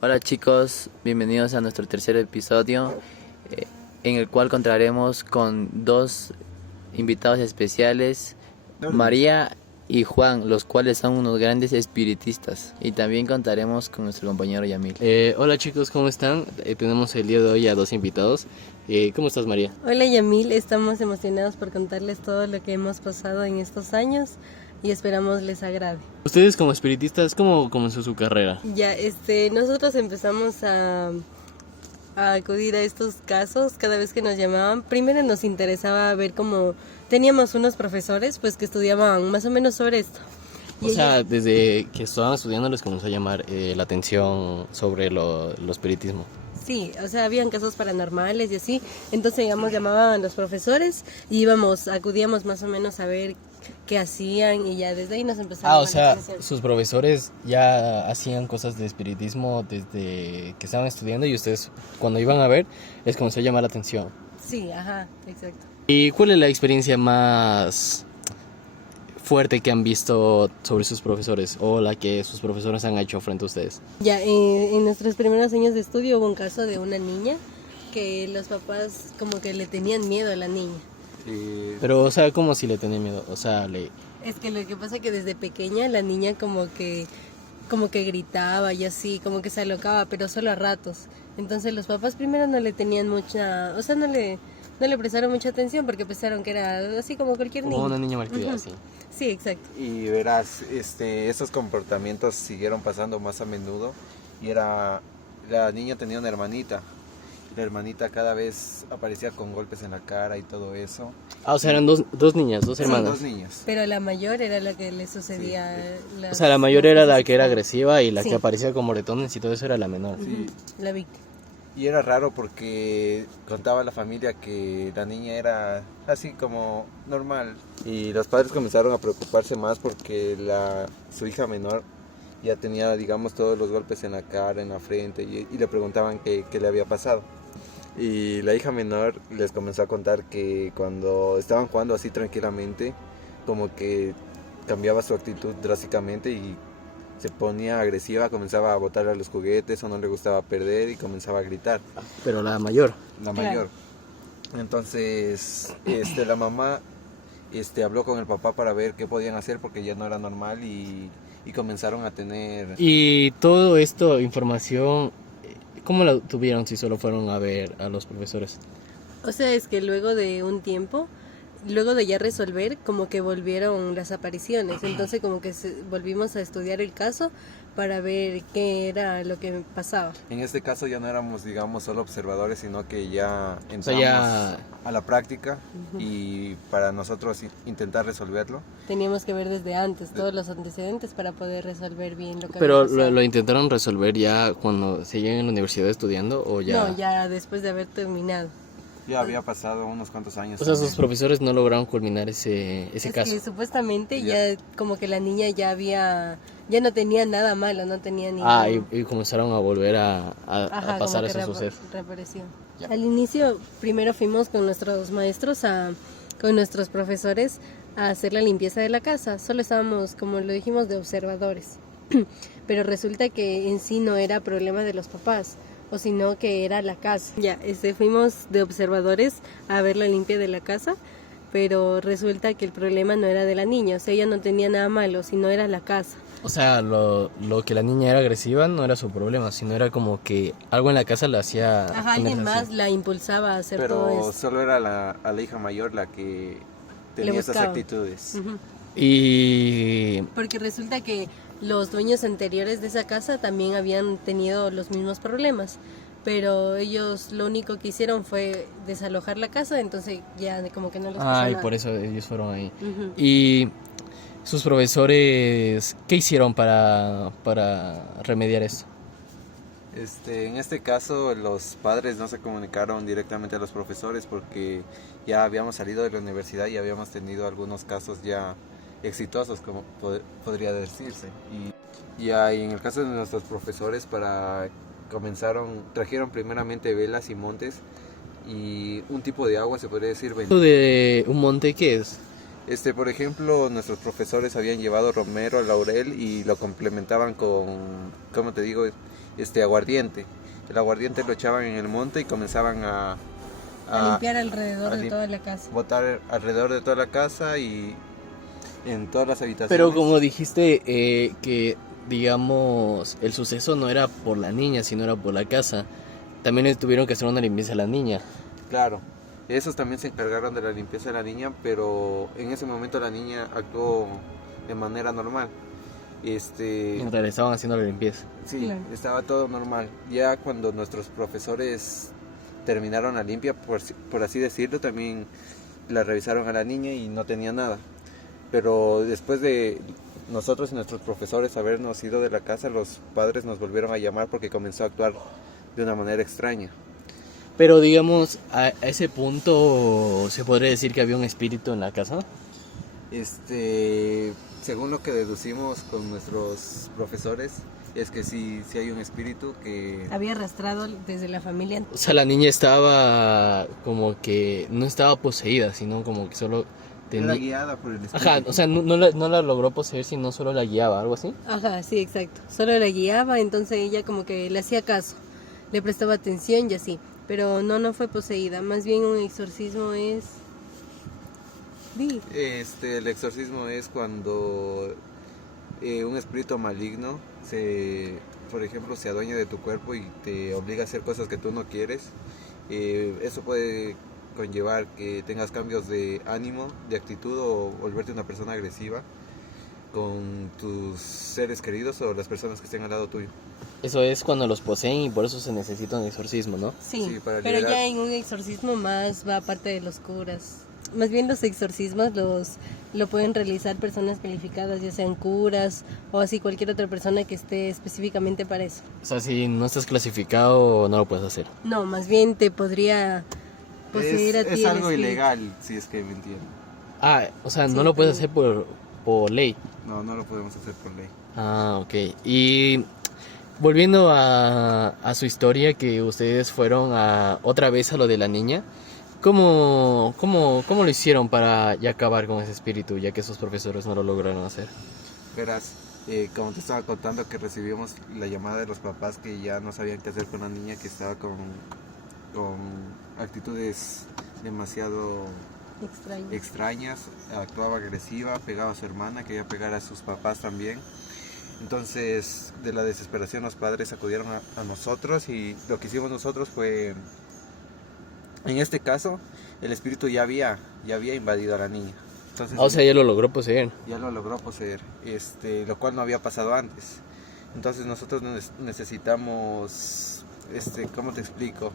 Hola chicos, bienvenidos a nuestro tercer episodio en el cual contaremos con dos invitados especiales, María y Juan, los cuales son unos grandes espiritistas, y también contaremos con nuestro compañero Yamil. Hola chicos, ¿cómo están? Tenemos el día de hoy a dos invitados. ¿Cómo estás, María? Hola Yamil, estamos emocionados por contarles todo lo que hemos pasado en estos años y esperamos les agrade. Ustedes como espiritistas, ¿cómo comenzó su carrera? Ya, nosotros empezamos a acudir a estos casos cada vez que nos llamaban. Primero nos interesaba ver cómo teníamos unos profesores pues que estudiaban más o menos sobre esto. O sea, desde que estaban estudiando les comenzó a llamar la atención sobre lo espiritismo. Sí, o sea, habían casos paranormales y así, entonces digamos llamaban a los profesores y acudíamos más o menos a ver qué hacían y ya desde ahí nos empezaron O sea, a la atención. sus profesores ya hacían cosas de espiritismo desde que estaban estudiando y ustedes cuando iban a ver les comenzó a llamar la atención. Sí, ajá, exacto. ¿Y cuál es la experiencia más fuerte que han visto sobre sus profesores o la que sus profesores han hecho frente a ustedes? Ya, en nuestros primeros años de estudio hubo un caso de una niña que los papás como que le tenían miedo a la niña. Pero, o sea, ¿cómo si le tenía miedo? O sea, Es que lo que pasa es que desde pequeña la niña como que gritaba y así, como que se alocaba, pero solo a ratos. Entonces los papás primero no le tenían mucha, o sea, no le prestaron mucha atención porque pensaron que era así como cualquier como niño. una niña malcriada, Ujú. sí. Sí, exacto. Y verás, estos comportamientos siguieron pasando más a menudo. Y la niña tenía una hermanita. La hermanita cada vez aparecía con golpes en la cara y todo eso. O sea, eran dos niñas, dos Eran hermanas. dos niñas. Pero la mayor era la que le sucedía. O sea, la mayor era la que era agresiva. agresiva y la Sí. que aparecía con moretones y todo eso era la menor. Sí. La víctima. Y era raro porque contaba la familia que la niña era así como normal. Y los padres comenzaron a preocuparse más porque su hija menor ya tenía, digamos, todos los golpes en la cara, en la frente, y le preguntaban qué le había pasado. Y la hija menor les comenzó a contar que cuando estaban jugando así tranquilamente, como que cambiaba su actitud drásticamente y se ponía agresiva, comenzaba a botar a los juguetes o no le gustaba perder y comenzaba a gritar, Pero la mayor. la Claro. mayor. Entonces, la mamá habló con el papá para ver qué podían hacer porque ya no era normal y comenzaron a tener... Y todo esto, información, ¿cómo la tuvieron si solo fueron a ver a los profesores? O sea, es que luego de un tiempo, luego de ya resolver, como que volvieron las apariciones. Entonces como que volvimos a estudiar el caso para ver qué era lo que pasaba. En este caso ya no éramos, digamos, solo observadores, sino que ya O sea, entramos ya... a la práctica y para nosotros intentar resolverlo. Teníamos que ver desde antes todos los antecedentes para poder resolver bien lo que Pero había pasado. lo intentaron resolver ya cuando seguían en la universidad estudiando o ya... No, ya después de haber terminado. Ya había pasado unos cuantos años. O sea, sus también. profesores no lograron culminar ese Es caso. que supuestamente Ya. ya como que la niña ya no tenía nada malo, no tenía ningún... Y comenzaron a volver a Ajá, pasar como que esos sucesos. reapareció. Ya. Al inicio, primero fuimos con nuestros maestros, con nuestros profesores, a hacer la limpieza de la casa. Solo estábamos, como lo dijimos, de observadores. Pero resulta que en sí no era problema de los papás, o sino que era la casa. Ya, fuimos de observadores a ver la limpia de la casa, pero resulta que el problema no era de la niña, o sea, ella no tenía nada malo, sino era la casa. O sea, lo que la niña era agresiva no era su problema, sino era como que algo en la casa la hacía... Ajá, alguien ponerse así. más la impulsaba a hacer todo Pero esto. solo era a la hija mayor la que tenía esas buscaba. actitudes. Ujú. Y... Porque resulta que los dueños anteriores de esa casa también habían tenido los mismos problemas, pero ellos lo único que hicieron fue desalojar la casa, entonces ya como que no les pasó y nada. por eso ellos fueron ahí. Ujú. Y sus profesores, ¿qué hicieron para remediar esto? En este caso, los padres no se comunicaron directamente a los profesores porque ya habíamos salido de la universidad y habíamos tenido algunos casos ya exitosos, como podría decirse. Y ya en el caso de nuestros profesores, trajeron primeramente velas y montes y un tipo de agua, se podría decir, ¿Esto de un monte qué es? Por ejemplo, nuestros profesores habían llevado romero, laurel y lo complementaban con, ¿cómo te digo? Aguardiente. El aguardiente lo echaban en el monte y comenzaban a limpiar alrededor de toda la casa. botar alrededor de toda la casa y en todas las habitaciones. Pero como dijiste que, digamos, el suceso no era por la niña, sino era por la casa, también le tuvieron que hacer una limpieza a la niña. Claro, esos también se encargaron de la limpieza de la niña, pero en ese momento la niña actuó de manera normal. Mientras le estaban haciendo la limpieza. Sí, Claro. estaba todo normal. Ya cuando nuestros profesores terminaron la limpia, por así decirlo, también la revisaron a la niña y no tenía nada. Pero después de nosotros y nuestros profesores habernos ido de la casa, los padres nos volvieron a llamar porque comenzó a actuar de una manera extraña. Pero digamos, a ese punto se podría decir que había un espíritu en la casa. Según lo que deducimos con nuestros profesores, es que sí hay un espíritu que... Había arrastrado desde la familia. O sea, la niña estaba como que no estaba poseída, sino como que solo Era guiada por el espíritu. Ajá, o sea, no la logró poseer, sino solo la guiaba, algo así. Ajá, sí, exacto. Solo la guiaba, entonces ella como que le hacía caso, le prestaba atención y así. Pero no fue poseída, más bien un exorcismo es... El exorcismo es cuando un espíritu maligno por ejemplo, se adueña de tu cuerpo y te obliga a hacer cosas que tú no quieres. Eso puede conllevar que tengas cambios de ánimo, de actitud o volverte una persona agresiva con tus seres queridos o las personas que estén al lado tuyo. Eso es cuando los poseen y por eso se necesita un exorcismo, ¿no? Sí, para pero liberar. ya en un exorcismo más va aparte de los curas. Más bien los exorcismos lo pueden realizar personas calificadas, ya sean curas o así cualquier otra persona que esté específicamente para eso. O sea, si no estás clasificado, no lo puedes hacer. No, más bien te podría poseer a ti Es el algo espíritu. ilegal, si es que me entienden. Ah, o sea, Sí, no lo puedes hacer también. por ley. No lo podemos hacer por ley. Ah, ok. Y volviendo a su historia, que ustedes fueron otra vez a lo de la niña, ¿cómo lo hicieron para ya acabar con ese espíritu, ya que sus profesores no lo lograron hacer? Verás, como te estaba contando que recibimos la llamada de los papás que ya no sabían qué hacer con la niña que estaba con actitudes demasiado Extraño. extrañas, actuaba agresiva, pegaba a su hermana, quería pegar a sus papás también. Entonces, de la desesperación, los padres acudieron a nosotros y lo que hicimos nosotros fue, en este caso, el espíritu ya había invadido a la niña. Entonces, O sea, ya lo logró poseer. ya lo logró poseer, lo cual no había pasado antes. Entonces nosotros necesitamos, ¿cómo te explico?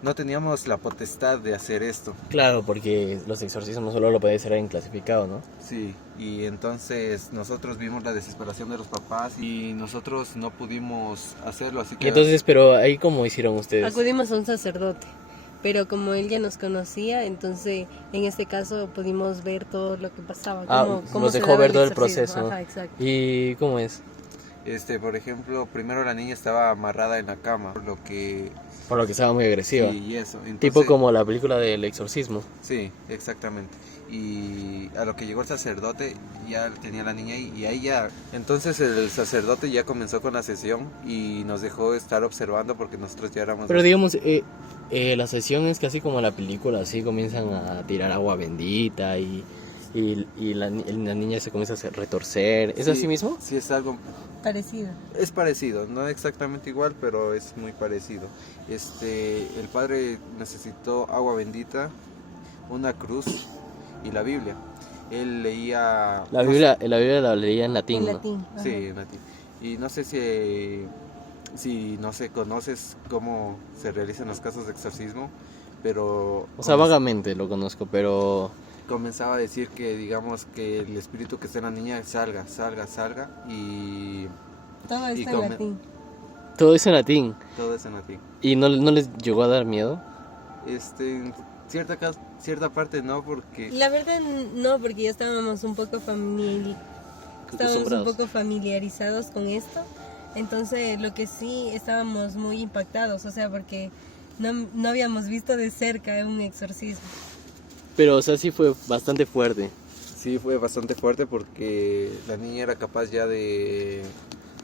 No teníamos la potestad de hacer esto. Claro, porque los exorcismos solo lo puede hacer en clasificado, ¿no? Sí, y entonces nosotros vimos la desesperación de los papás y nosotros no pudimos hacerlo, así Y que... entonces, pero ahí cómo hicieron ustedes. Acudimos a un sacerdote, pero como él ya nos conocía, entonces en este caso pudimos ver todo lo que pasaba. Cómo nos se dejó daba ver el todo el exorcismo. proceso. Ajá, exacto. ¿Y cómo es? Por ejemplo, primero la niña estaba amarrada en la cama, Por lo que estaba muy agresiva. y eso. Entonces, Tipo como la película del exorcismo. Sí, exactamente. Y a lo que llegó el sacerdote, ya tenía la niña y ahí ya... Entonces el sacerdote ya comenzó con la sesión y nos dejó estar observando porque nosotros ya éramos... Pero digamos, la sesión es casi como la película, así comienzan a tirar agua bendita y la niña se comienza a retorcer. ¿Es Sí, así mismo? Sí, es algo... Parecido. Es parecido, no exactamente igual, pero es muy parecido. El padre necesitó agua bendita, una cruz y la Biblia. Él leía... La Biblia la leía en latín, En ¿no? latín. ajá. Sí, en latín. Y no sé si no sé, conoces cómo se realizan los casos de exorcismo, pero... O sea, vagamente lo conozco, pero... Comenzaba a decir que, digamos, que el espíritu que está en la niña salga y Todo Y está en come- latín. Todo eso en latín. todo eso en latín. ¿Y no les llegó a dar miedo? En cierta parte no, porque... La verdad no, porque ya estábamos un poco Acostumbrados. familiarizados con esto. Entonces, lo que sí estábamos muy impactados, o sea, porque no habíamos visto de cerca un exorcismo. Pero, o sea, sí fue bastante fuerte. Sí, fue bastante fuerte porque la niña era capaz ya de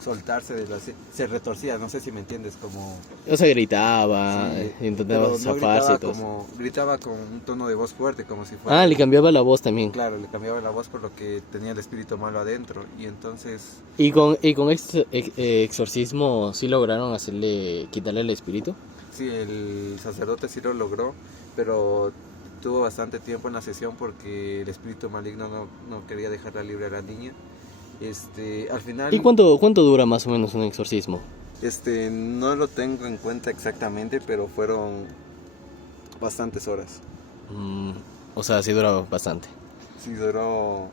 soltarse se retorcía, no sé si me entiendes, como O sea, gritaba, sí, intentaba pero no zafarse y gritaba todo. gritaba con un tono de voz fuerte, como si fuera. Ah, le cambiaba la voz también. Claro, le cambiaba la voz por lo que tenía el espíritu malo adentro y entonces ¿Y con exorcismo sí lograron quitarle el espíritu? sí, el sacerdote sí lo logró, pero tuvo bastante tiempo en la sesión porque el espíritu maligno no quería dejarla libre a la niña. Al final ¿Y cuánto dura más o menos un exorcismo? no lo tengo en cuenta exactamente, pero fueron bastantes horas. O sea, sí duró bastante. Sí, duró.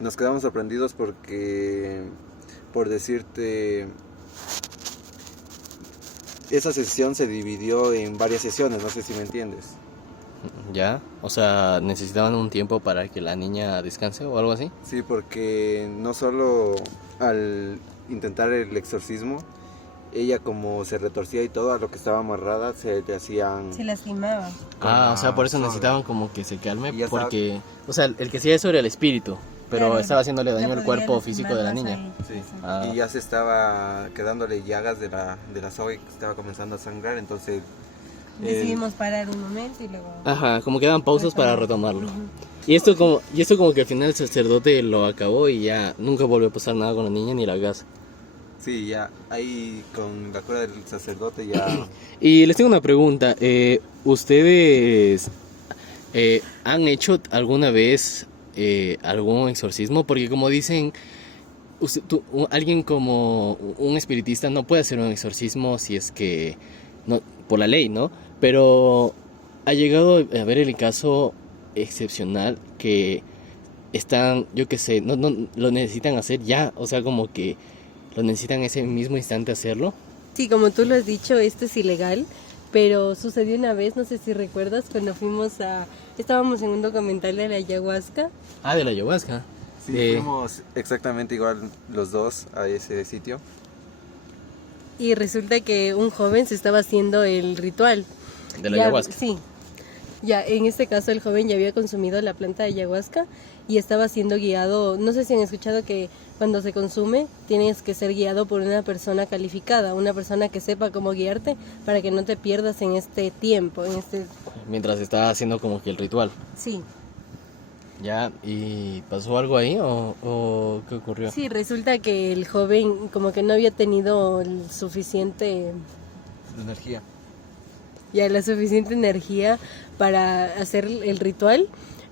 Nos quedamos sorprendidos porque, por decirte, esa sesión se dividió en varias sesiones, no sé si me entiendes. ¿Ya? O sea, ¿necesitaban un tiempo para que la niña descanse o algo así? Sí, porque no solo al intentar el exorcismo, ella como se retorcía y todo, a lo que estaba amarrada se le hacían. Se lastimaba. Ah, o sea, por eso soga. necesitaban como que se calme, Y ya porque, o sea, el que hacía eso era el espíritu, pero Claro, estaba haciéndole daño la al podría cuerpo físico de la lastimar niña. más ahí. Sí. Ah. Y ya se estaba quedándole llagas de la soga y estaba comenzando a sangrar, entonces Decidimos parar un momento y luego... Ajá, como que daban pausas para retomarlo. Ujú. Y esto como que al final el sacerdote lo acabó y ya nunca volvió a pasar nada con la niña ni la casa. sí, ya ahí con la cura del sacerdote ya. Y les tengo una pregunta, ¿ustedes han hecho alguna vez algún exorcismo? Porque como dicen, alguien como un espiritista no puede hacer un exorcismo si es que, no, por la ley, ¿no? Pero ha llegado a ver el caso excepcional que están, yo qué sé, no lo necesitan hacer ya, o sea, como que lo necesitan ese mismo instante hacerlo. Sí, como tú lo has dicho, esto es ilegal, pero sucedió una vez, no sé si recuerdas, cuando estábamos en un documental de la ayahuasca. Ah, de la ayahuasca. Sí, fuimos exactamente igual los dos a ese sitio. Y resulta que un joven se estaba haciendo el ritual. De la Ya- ayahuasca. Sí. Ya, en este caso el joven ya había consumido la planta de ayahuasca y estaba siendo guiado, no sé si han escuchado que cuando se consume tienes que ser guiado por una persona calificada, una persona que sepa cómo guiarte para que no te pierdas en este tiempo, Mientras estaba haciendo como que el ritual. Sí. Ya, ¿y pasó algo ahí o qué ocurrió? Sí, resulta que el joven como que no había tenido el suficiente... Energía. la suficiente energía para hacer el ritual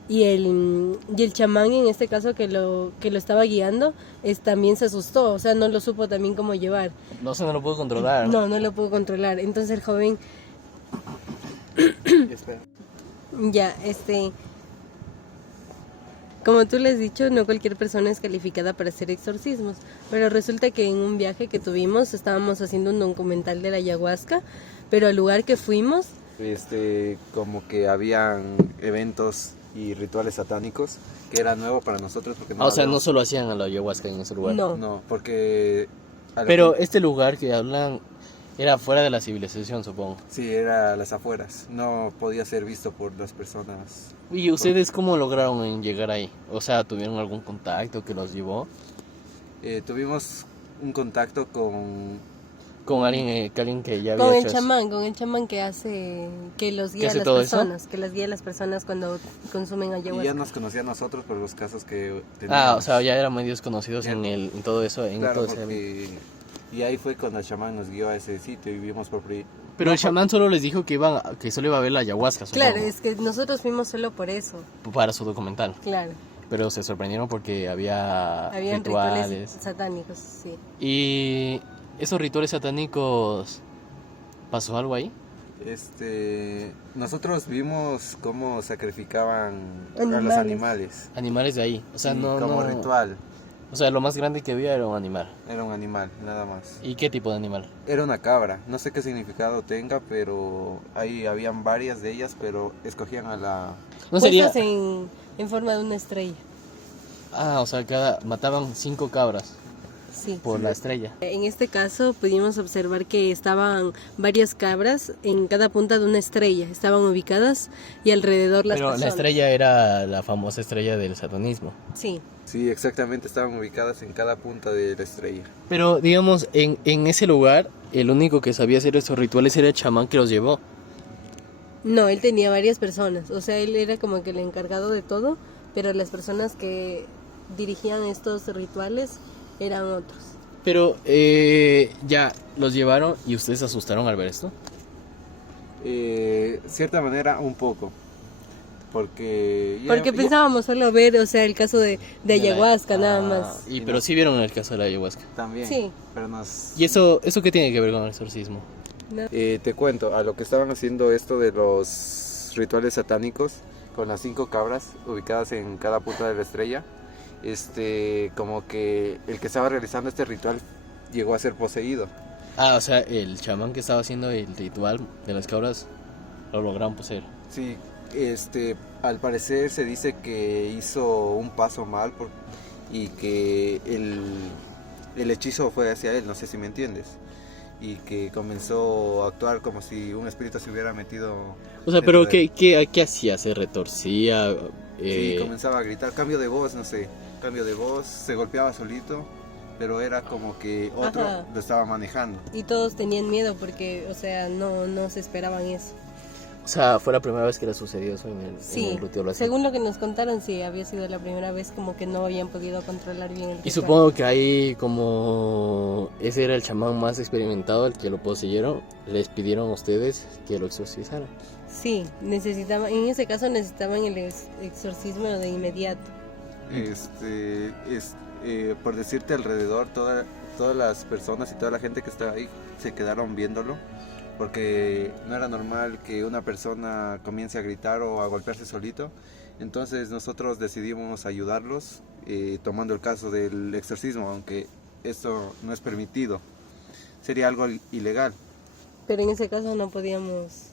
y el chamán en este caso que lo estaba guiando también se asustó, o sea, no lo supo también cómo llevar. No se no lo puedo controlar. No lo pudo controlar. Entonces el joven Espera. como tú le has dicho, no cualquier persona es calificada para hacer exorcismos, pero resulta que en un viaje que tuvimos estábamos haciendo un documental de la ayahuasca, pero al lugar que fuimos Como que habían eventos y rituales satánicos que era nuevo para nosotros porque O sea, no habíamos- solo hacían a la ayahuasca en ese lugar. no. No, porque Pero este lugar que hablan era fuera de la civilización, supongo. sí, era a las afueras, no podía ser visto por las personas. ¿Y ustedes cómo lograron en llegar ahí? O sea, ¿tuvieron algún contacto que los llevó? Tuvimos un contacto con Con alguien que ya había Con hecho el chamán que los guía a hace las todo eso? personas, que las guía a las personas cuando consumen y ayahuasca. ya nos conocía a nosotros por los casos que eso. teníamos. Ah, o sea, ya eran medios conocidos Ya. en todo eso, en Claro, todo ese... porque y ahí fue cuando el chamán nos guió a ese sitio y vimos Pero el chamán solo les dijo que solo iba a ver la ayahuasca, supongo, Claro, es que nosotros fuimos solo por eso, para su documental. claro. Pero se sorprendieron porque habían Rituales satánicos, sí. Y esos rituales satánicos, ¿pasó algo ahí? Nosotros vimos cómo sacrificaban a los Animales. animales. Animales de ahí. O sea, Sí, no, como no- ritual. O sea, lo más grande que había era un animal. Era un animal, nada más. ¿Y qué tipo de animal? Era una cabra, no sé qué significado tenga, pero ahí habían varias de ellas, pero escogían a la... No sería... Puestas en forma de una estrella. Ah, o sea, mataban 5 cabras. Sí. por la estrella. En este caso pudimos observar que estaban varias cabras en cada punta de una estrella, estaban ubicadas y alrededor las Pero personas. la estrella era la famosa estrella del satanismo. Sí. Sí, exactamente, estaban ubicadas en cada punta de la estrella. Pero digamos, en ese lugar, el único que sabía hacer estos rituales era el chamán que los llevó. No, él tenía varias personas, o sea, él era como que el encargado de todo, pero las personas que dirigían estos rituales eran otros. Pero ya los llevaron y ustedes se asustaron al ver esto. Cierta manera, un poco. Porque Pensábamos solo ver, o sea, el caso de ayahuasca, nada más. Pero sí vieron el caso de la ayahuasca. también. Sí. Pero nos... ¿Y eso qué tiene que ver con el exorcismo? No. Te cuento, a lo que estaban haciendo esto de los rituales satánicos, con las 5 cabras ubicadas en cada punta de la estrella, como que el que estaba realizando este ritual llegó a ser poseído. O sea, el chamán que estaba haciendo el ritual de las cabras lo lograron poseer. Sí, al parecer se dice que hizo un paso mal y que el hechizo fue hacia él, no sé si me entiendes. Y que comenzó a actuar como si un espíritu se hubiera metido. O sea, pero dentro de él. ¿qué hacía? ¿Se retorcía? Sí, comenzaba a gritar, cambio de voz, no sé, cambio de voz, se golpeaba solito, pero era como que otro Ajá. lo estaba manejando. Y todos tenían miedo porque, o sea, no se esperaban eso. O sea, fue la primera vez que le sucedió eso en el Sí, ritual así. según lo que nos contaron, sí, había sido la primera vez como que no habían podido controlar bien el Y ritual. supongo que ahí, como ese era el chamán más experimentado, el que lo poseyeron, les pidieron a ustedes que lo exorcizaran. Sí, en ese caso necesitaban el exorcismo de inmediato. Por decirte alrededor, todas las personas y toda la gente que estaba ahí se quedaron viéndolo, porque no era normal que una persona comience a gritar o a golpearse solito. Entonces nosotros decidimos ayudarlos tomando el caso del exorcismo, aunque esto no es permitido, sería algo ilegal. Pero en ese caso no podíamos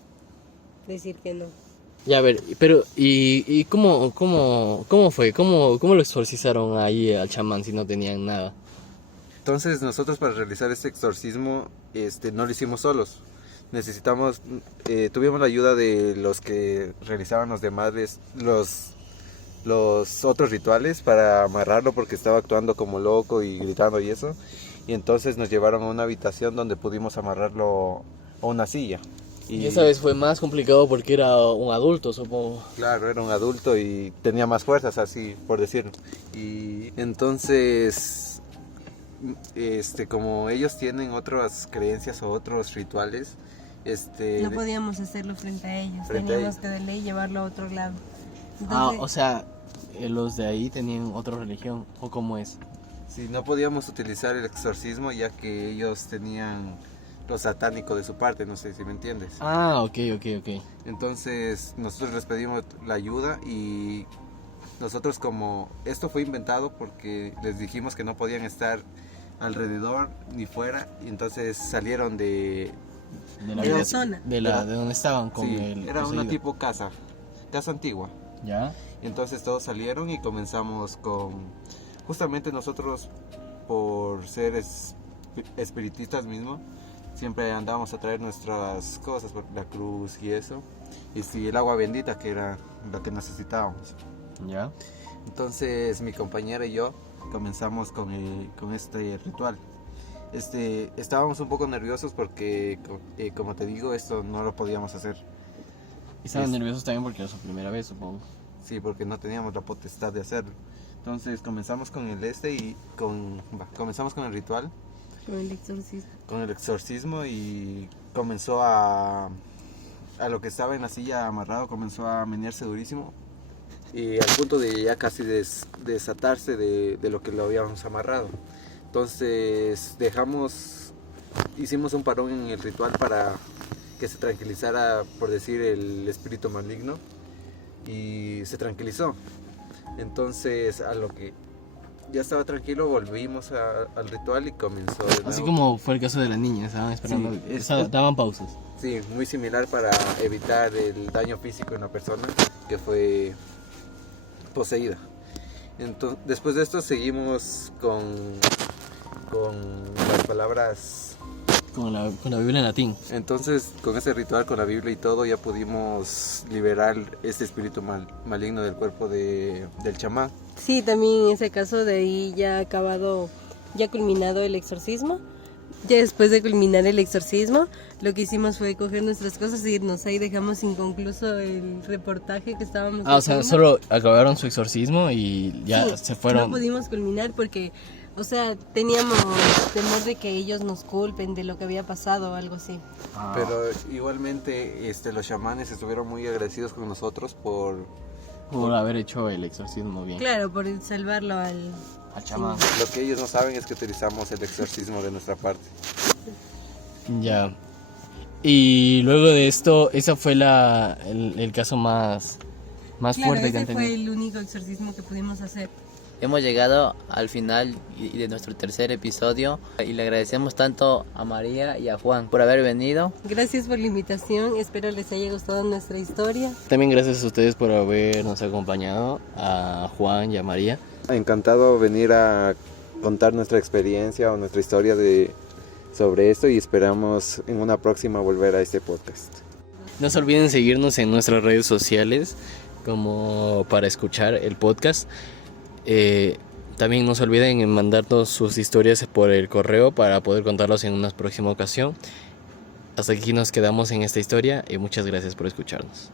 decir que no. Ya, a ver, pero ¿y cómo fue? ¿Cómo lo exorcizaron ahí al chamán si no tenían nada? Entonces nosotros para realizar este exorcismo no lo hicimos solos. Tuvimos la ayuda de los que realizaban los demás los otros rituales para amarrarlo, porque estaba actuando como loco y gritando y eso. Y entonces nos llevaron a una habitación donde pudimos amarrarlo a una silla. Y esa vez fue más complicado porque era un adulto, supongo. Claro, era un adulto y tenía más fuerzas, así por decirlo. Y entonces, como ellos tienen otras creencias o otros rituales, No podíamos hacerlo frente a ellos, Frente a teníamos ellos. que de ley llevarlo a otro lado. O sea, los de ahí tenían otra religión, ¿o cómo es? sí, no podíamos utilizar el exorcismo ya que ellos tenían lo satánico de su parte, no sé si me entiendes. Ok. Entonces nosotros les pedimos la ayuda y nosotros, como esto fue inventado porque les dijimos que no podían estar alrededor ni fuera, y entonces salieron de la zona. De donde estaban con sí, el era una poseído. tipo casa antigua. ¿Ya? Entonces todos salieron y comenzamos justamente nosotros, por ser espiritistas mismos, siempre andábamos a traer nuestras cosas, la cruz y eso, y sí, el agua bendita, que era lo que necesitábamos. ¿Ya? Entonces mi compañera y yo comenzamos con este ritual. Estábamos un poco nerviosos porque, como te digo, esto no lo podíamos hacer. Y estaban nerviosos también porque era su primera vez, supongo. Sí, porque no teníamos la potestad de hacerlo. Entonces comenzamos con comenzamos con el ritual, Con el exorcismo. con el exorcismo, y comenzó a lo que estaba en la silla amarrado, comenzó a menearse durísimo, y al punto de ya casi desatarse de lo que lo habíamos amarrado. Entonces hicimos un parón en el ritual para que se tranquilizara, por decir, el espíritu maligno, y se tranquilizó. Entonces, a lo que ya estaba tranquilo, volvimos al ritual y comenzó de nuevo. Así como fue el caso de la niña, estaban esperando, Sí, daban pausas. Sí, muy similar, para evitar el daño físico en la persona que fue poseída. Entonces, después de esto seguimos con con las palabras. Con la Biblia en latín. Entonces, con ese ritual, con la Biblia y todo, ya pudimos liberar este espíritu maligno del cuerpo del chamán. Sí, también en ese caso de ahí ya culminado el exorcismo. Ya después de culminar el exorcismo, lo que hicimos fue coger nuestras cosas e irnos. Ahí dejamos inconcluso el reportaje que estábamos O sea, haciendo. solo acabaron su exorcismo y ya Sí, se fueron. no pudimos culminar porque, o sea, teníamos temor de que ellos nos culpen de lo que había pasado o algo así. Pero igualmente los chamanes estuvieron muy agradecidos con nosotros por haber hecho el exorcismo bien. Claro, por salvarlo al chamán. lo que ellos no saben es que utilizamos el exorcismo de nuestra parte. Ya. Y luego de esto, ese fue el caso más Claro, fuerte que han ese fue tenido. el único exorcismo que pudimos hacer. Hemos llegado al final de nuestro tercer episodio y le agradecemos tanto a María y a Juan por haber venido. Gracias por la invitación, espero les haya gustado nuestra historia. También gracias a ustedes por habernos acompañado, a Juan y a María. Encantado venir a contar nuestra experiencia o nuestra historia sobre esto y esperamos en una próxima volver a este podcast. No se olviden seguirnos en nuestras redes sociales como para escuchar el podcast. También no se olviden en mandarnos sus historias por el correo para poder contarlos en una próxima ocasión. Hasta aquí nos quedamos en esta historia y muchas gracias por escucharnos.